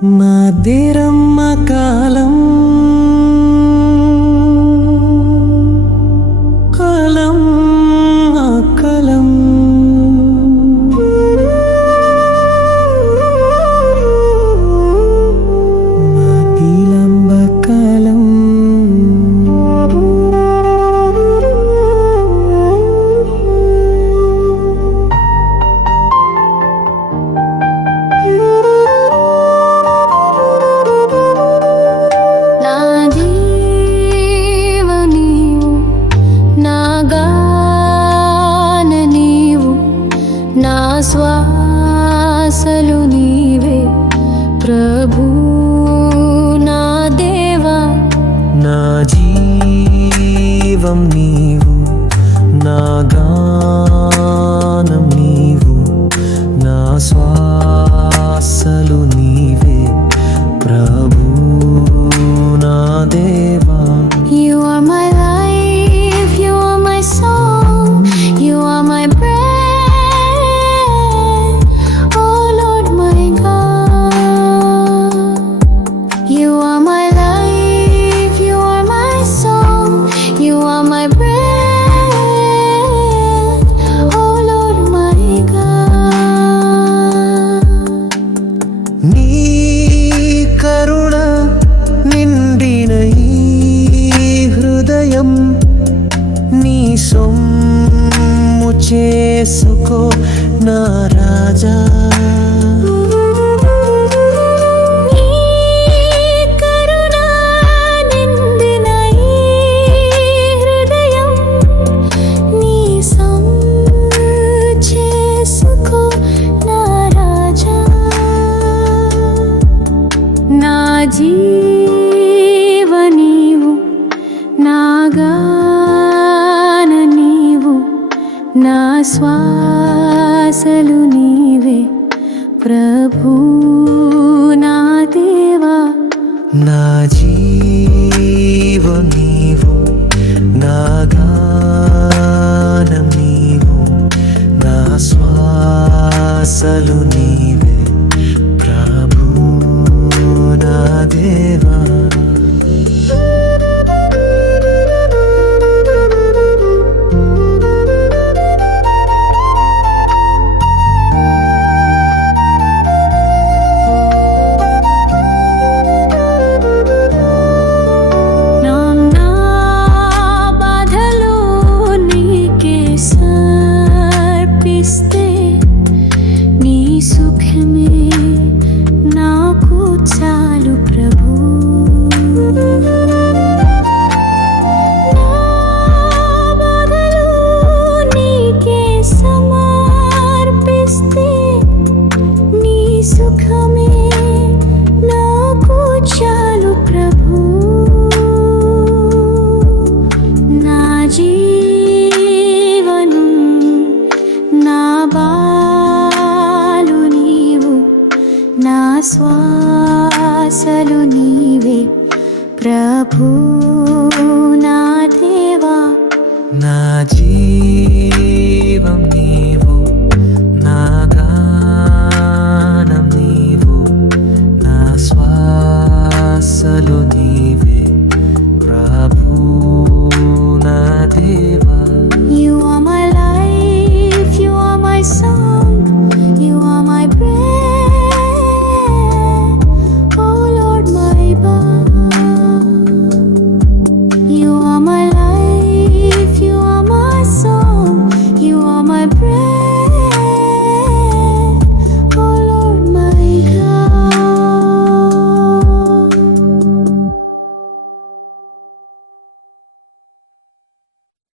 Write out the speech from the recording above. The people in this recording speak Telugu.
మాదేరమ్మ కాలం కాలం కాలం మాదిలంబ కాలం శ్వాసలు నీవే ప్రభు నా దేవా నా జీవం నీవు నా గానం నీవు నా శ్వాసలు నీవే ప్రభు నా దేవా You are my life, you are my song, you are my breath. నీ సొమ్ము చేసుకో నా రాజా జీవ నీవు నా గాన నీవు నా శ్వాసలు నీవే ప్రభు నా దేవా నా జీవ నీవు నా గానం నీవు నా శ్వాసలు నీవే ప్రభు నా దేవా శ్వాసలు నీవే ప్రభు నా దేవా నా జీవ